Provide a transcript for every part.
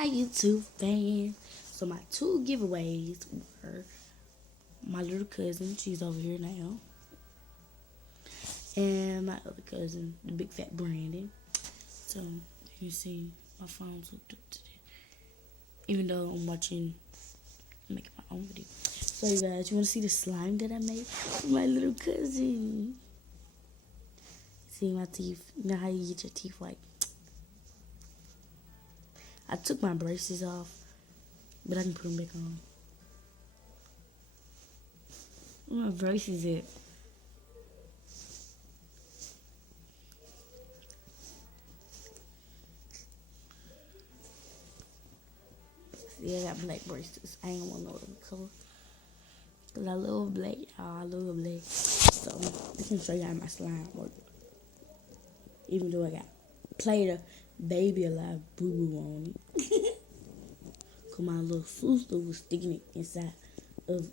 Hi, YouTube fans. So my two giveaways were my little cousin, she's over here now, and my other cousin, the big fat Brandon. So you see, my phone's hooked up to that. Even though I'm making my own video. So you guys, you want to see the slime that I made for my little cousin? See my teeth? You know how you get your teeth white? I took my braces off, but I can put them back on. Where my braces at? See, I got black braces. I ain't want no other color. Cause I love black, y'all. I love black. So I can show y'all my slime work. Even though I got played a baby alive boo boo on it. Cause my little sister was sticking it inside of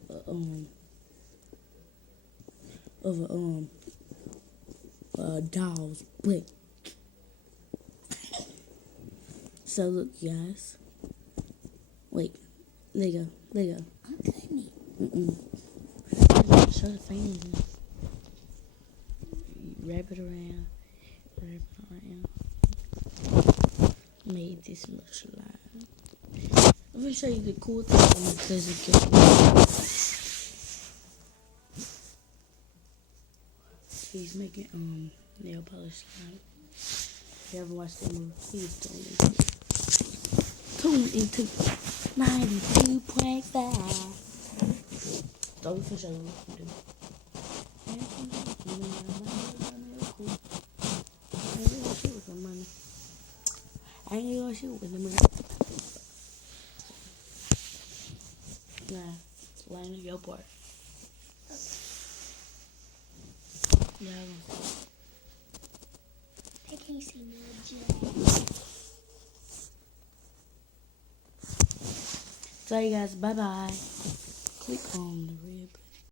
a doll's butt. So look, guys. Wait, let go. I'm cutting it. Show the fans. Wrap it around. Made this much line. Let me show you the cool thing that my cousin gave me. He's making nail polish slime. If you ever watched that movie, please tune into 92.5. So we can show you what we can do. I ain't gonna shoot with the money. Nah, line up your part. Yeah. I can't see no jack. So you guys, bye bye. Click on the red button.